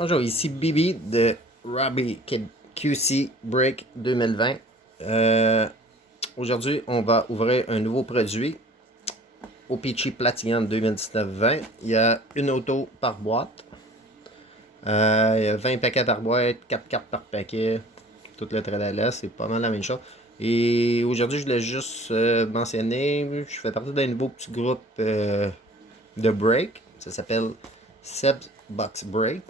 Bonjour, ici Bibi de Robbie QC Break 2020. Aujourd'hui, on va ouvrir un nouveau produit, OPC Platinum 2019-20. Il y a une auto par boîte. Il y a 20 paquets par boîte, 4 cartes par paquet. Tout le tralala, c'est pas mal la même chose. Et aujourd'hui, je voulais juste mentionner, je fais partie d'un nouveau petit groupe de break. Ça s'appelle Seb's Box Break.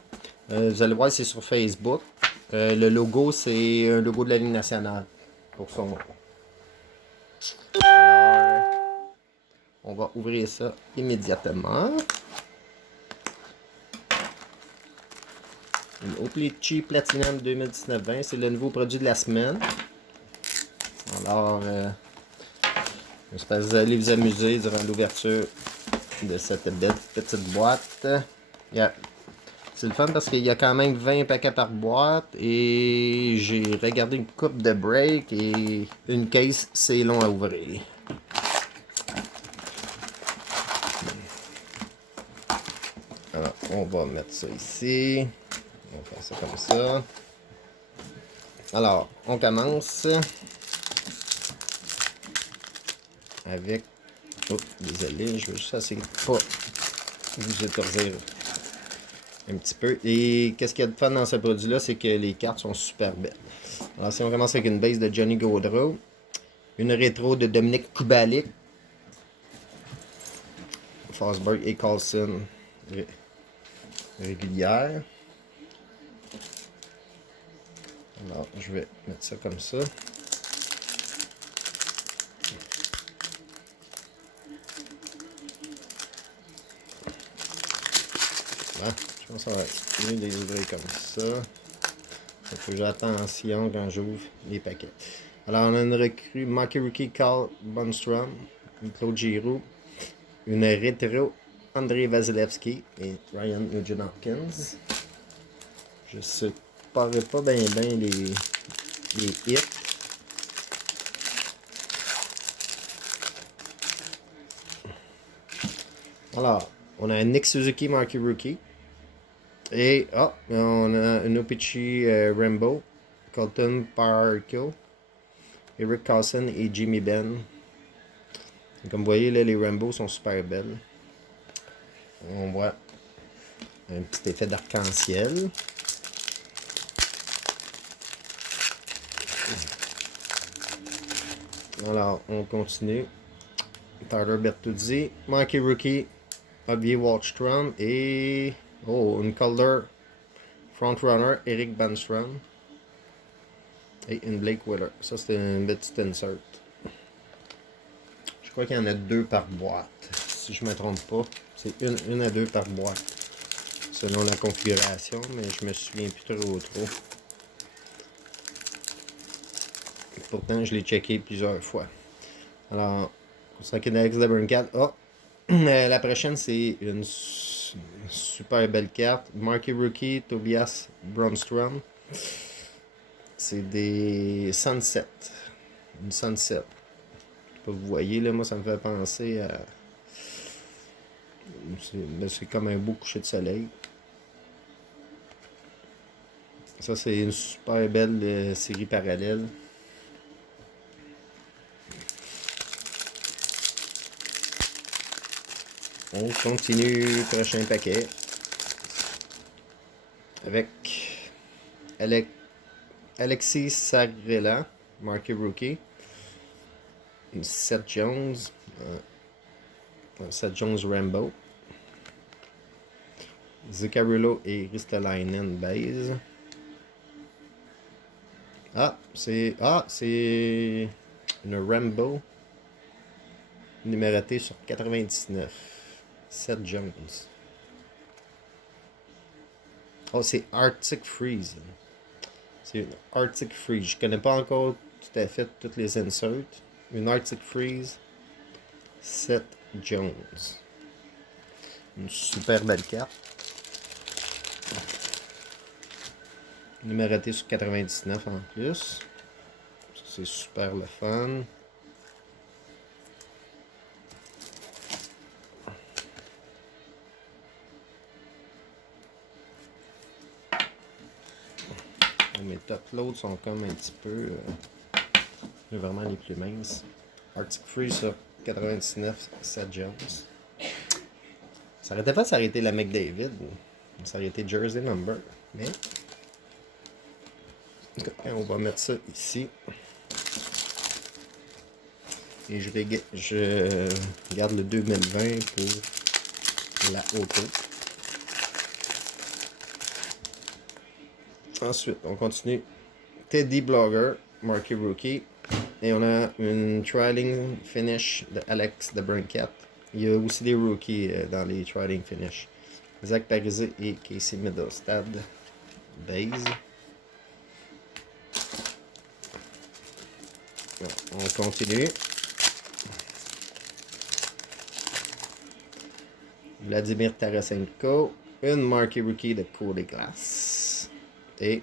Vous allez voir, c'est sur Facebook. Le logo, c'est un logo de la Ligue nationale pour son. Alors, on va ouvrir ça immédiatement. Une OPC Platinum 2019-20, c'est le nouveau produit de la semaine. Alors, j'espère que vous allez vous amuser durant l'ouverture de cette belle petite boîte. C'est le fun parce qu'il y a quand même 20 paquets par boîte et j'ai regardé une coupe de break et une case, c'est long à ouvrir. Alors, on va mettre ça ici. On va faire ça comme ça. Alors, on commence avec... Oh, désolé, je veux juste essayer de pas vous étourdir un petit peu. Et qu'est-ce qu'il y a de fun dans ce produit-là, c'est que les cartes sont super belles. Alors, si on commence avec une base de Johnny Gaudreau, une rétro de Dominique Kubalik, Fosberg et Carlson régulière. Alors, je vais mettre ça comme ça. Ah, je pense qu'on va mieux les ouvrir comme ça. Il faut que j'ai attention quand j'ouvre les paquets. Alors, on a une recrue Rookie Carl Bunstrom, une Claude Giroux, une rétro André Vasilevski et Ryan Nugent-Hopkins. Je séparerai pas bien les hits. Alors, on a un Nick Suzuki Marquee Rookie. Et on a un OPC Rambo, Colton Parker, Eric Carlson et Jimmy Benn. Comme vous voyez, là, les Rambo sont super belles. On voit un petit effet d'arc-en-ciel. Alors, on continue. Tyler Bertuzzi, Mikey Rookie, Olivier Wahlstrom et une Calder Frontrunner, Eric Banstrom et une Blake Wheeler. Ça, c'est une petite insert. Je crois qu'il y en a 2 par boîte. Si je ne me trompe pas, c'est une à 2 par boîte. Selon la configuration, mais je me souviens plus trop. Pourtant, je l'ai checké plusieurs fois. Alors, on sera qu'il y a Alex Lebruncat. La prochaine, c'est une super belle carte. Marquee Rookie, Tobias Bromstrom. C'est des Sunset. Une Sunset. Vous voyez, là, moi, ça me fait penser à... C'est comme un beau coucher de soleil. Ça, c'est une super belle série parallèle. On continue, prochain paquet. Avec Alexis Sagrela, Marquee Rookie. Une Seth Jones. Seth Jones Rambo. Zuccarello et Ristolainen base. C'est une Rambo numérotée sur 99. Seth Jones. C'est Arctic Freeze. C'est une Arctic Freeze. Je connais pas encore tout à fait toutes les inserts. Une Arctic Freeze. Seth Jones. Une super belle carte. Numéroté sur 99 en plus. C'est super le fun. Mes top loads sont comme un petit peu vraiment les plus minces. Arctic Freeze 99 7 Jones. Ça aurait été fait s'arrêter la McDavid. Ça aurait été Jersey Number. Mais on va mettre ça ici. Et je garde le 2020 pour la auto. Ensuite, on continue. Teddy Blogger, Marquee Rookie. Et on a une trialing finish de Alex de Brinket. Il y a aussi des rookies dans les trialing finish. Zach Parizzi et Casey Middlestad. Base. Bon, on continue. Vladimir Tarasenko. Une Marquee Rookie de Cody Glass. Et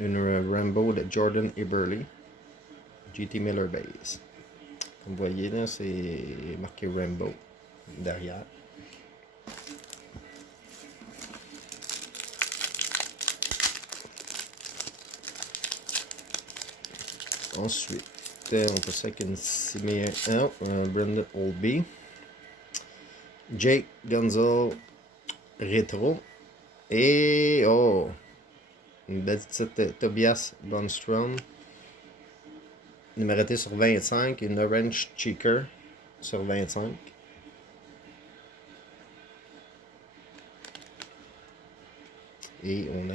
une Rambo de Jordan Eberle. GT Miller Base. Comme vous voyez là, c'est marqué Rambo derrière. Ensuite, on passe avec une Simeon Brandon Olby. Jake Gonzalez Retro. Et une belle petite Tobias Bonstrom. Numéroté sur 25. Une Orange Cheeker sur 25. Et on a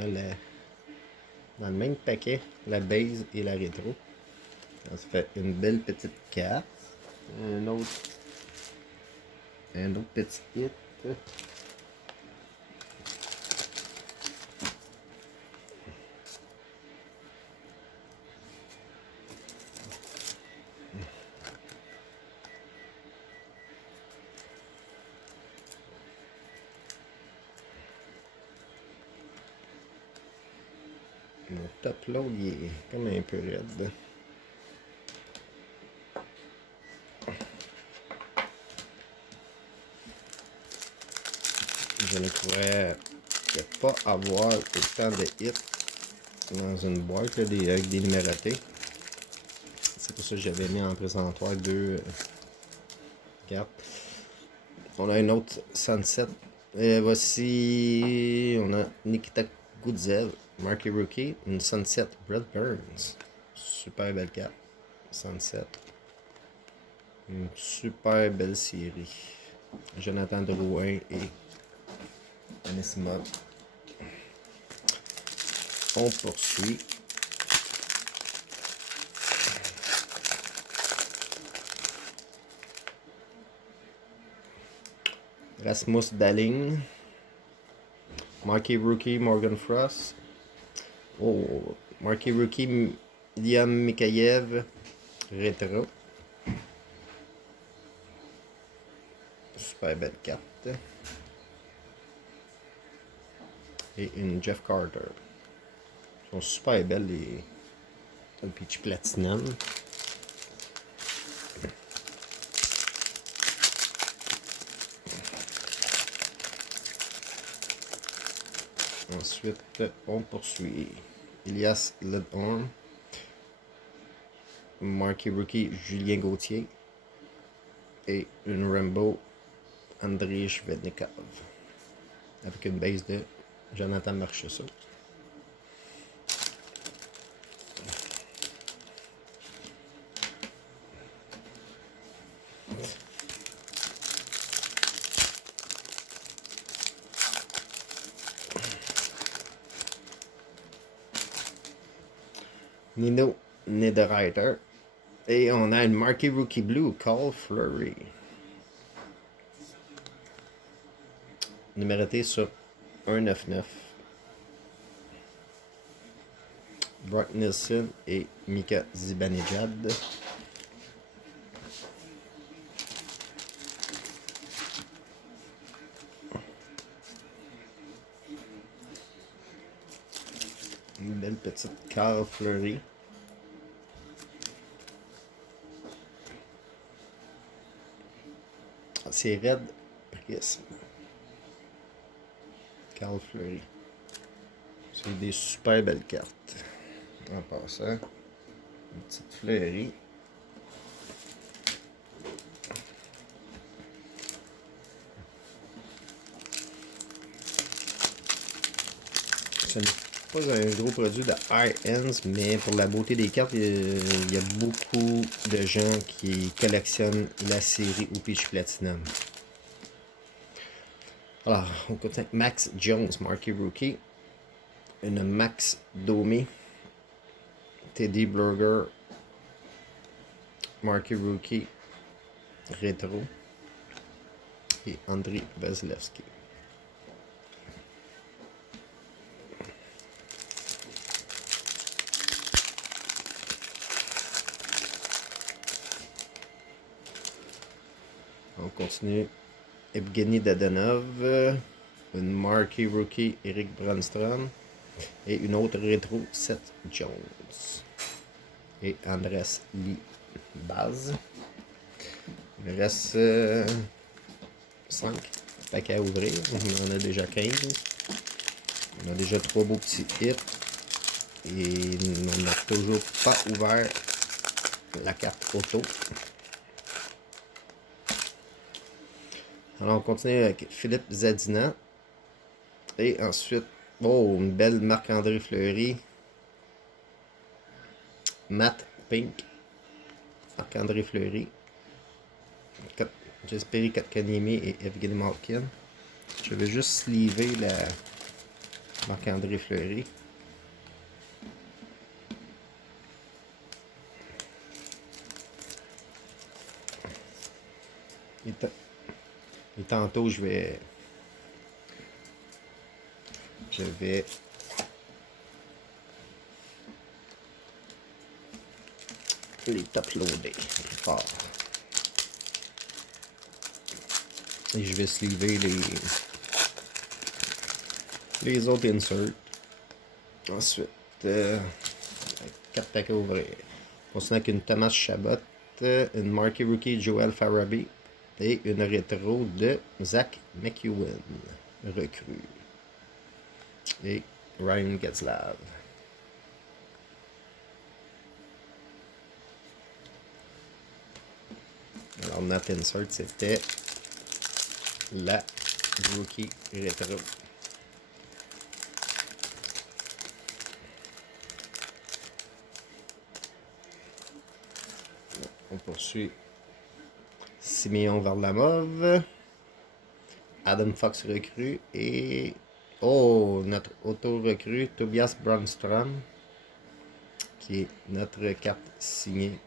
dans le même paquet la base et la rétro. Ça fait une belle petite carte. Un autre petit hit. Mon top load il est comme un peu raide. Je ne crois pas avoir autant de hits dans une boîte là, avec des numérotés. C'est pour ça que j'avais mis en présentoir deux cartes. On a une autre Sunset. Et voici, on a Nikita Gudzev, Marquee Rookie, une Sunset Brett Burns. Super belle carte. Sunset. Une super belle série. Jonathan Drouin et Anisimov. On poursuit. Rasmus Dahlin. Marquee Rookie Morgan Frost. Marquee Rookie Liam Mikhaïev Retro. Super belle carte. Et une Jeff Carter. Ils sont super belles les OPC Platinum. Ensuite, on poursuit. Elias Ledorm. Marquee Rookie Julien Gauthier. Et une Rambo Andrei Shvednikov. Avec une base de Jonathan Marchessault. Nino Niederreiter. Et on a une Marquee Rookie Blue, Cole Fleury. Numéroté sur 199. Brock Nilsson et Mika Zibanejad. Une belle petite Carl Fleury. C'est Red Prism. Carl Fleury. C'est des super belles cartes. En passant, une petite fleurie. Ce n'est pas un gros produit de high-end, mais pour la beauté des cartes, il y a beaucoup de gens qui collectionnent la série OPC Platinum. Alors, on continue avec Max Jones, Marquee Rookie. Une Max Domi. Teddy Burger, Marquee Rookie. Retro. Et Andrei Vasilevski. On continue. Evgeny Dadonov, une Marquee Rookie Eric Brandstrom et une autre rétro Seth Jones et Andres Lee Baz. Il reste 5 paquets à ouvrir. On en a déjà 15. On a déjà 3 beaux petits hits et on n'a toujours pas ouvert la carte auto. Alors, on continue avec Philippe Zadina. Et ensuite, oh, une belle Marc-André Fleury. Matt Pink. Marc-André Fleury. Jesperi Kotkaniemi et Evgeny Malkin. Je vais juste sleever la Marc-André Fleury. Et tantôt, je vais les top-loader plus fort. Et je vais sleever les autres inserts. Ensuite, 4 paquets à ouvrir. On se avec une Thomas Chabot, une Marquee Rookie Joel Farabi et une rétro de Zach McEwen, recrue. Et Ryan Getzlav. Alors, notre insert, c'était la Rookie Rétro. On poursuit. Simeon Varlamov. Adam Fox recrue. Et... oh, notre auto-recrue, Tobias Brandstrom. Qui est notre carte signée.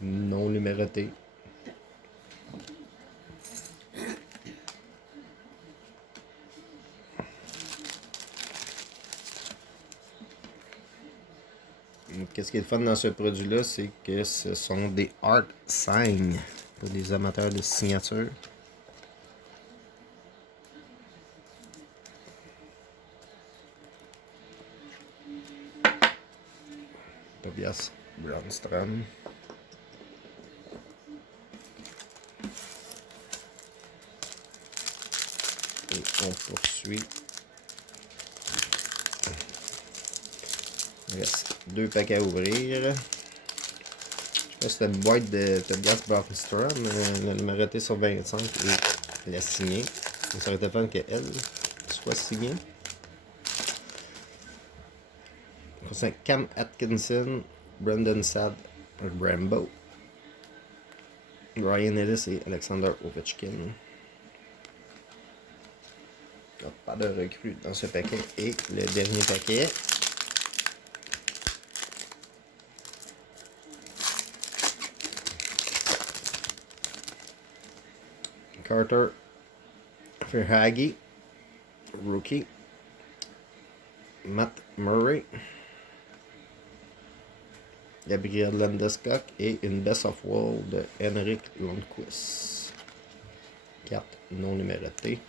Non numérotée. Qu'est-ce qui est le fun dans ce produit-là, c'est que ce sont des art signs pour les amateurs de signature. Tobias Brandstrom. Et on poursuit. Il reste 2 paquets à ouvrir. Je sais pas si c'est une boîte de Tobias Brandstrom. Le numéroté sur 25 et la signée. Ça aurait été fun qu'elle soit signée. C'est Cam Atkinson, Brendan Saad, Rambo, Ryan Ellis et Alexander Ovechkin. Pas de recrues dans ce paquet. Et le dernier paquet. Carter Verhaeghe, rookie. Matt Murray. Gabriel Landeskog et une Best of World de Henrik Lundqvist. Carte non numérotée.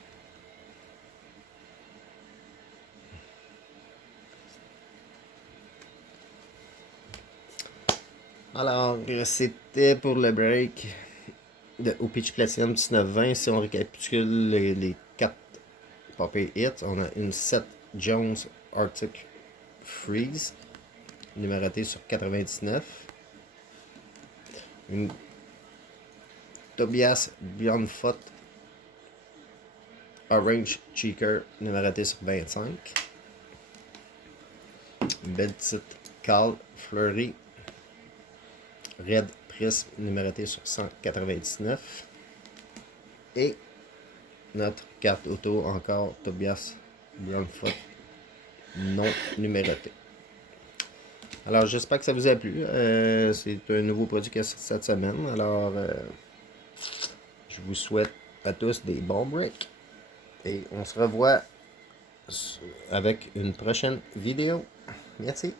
Alors, c'était pour le break de OPC Platinum 1920. Si on récapitule les 4 Poppy Hits, on a une 7 Jones Arctic Freeze, numéroté sur 99. Une Tobias Bjornfoot Orange Cheeker, numéroté sur 25. Une belle petite Carl Fleury Red Prism, numéroté sur 199. Et notre carte auto, encore Tobias Bjornfoot, non numérotée. Alors, j'espère que ça vous a plu. C'est un nouveau produit qu'il y a cette semaine. Alors, je vous souhaite à tous des bons breaks. Et on se revoit avec une prochaine vidéo. Merci.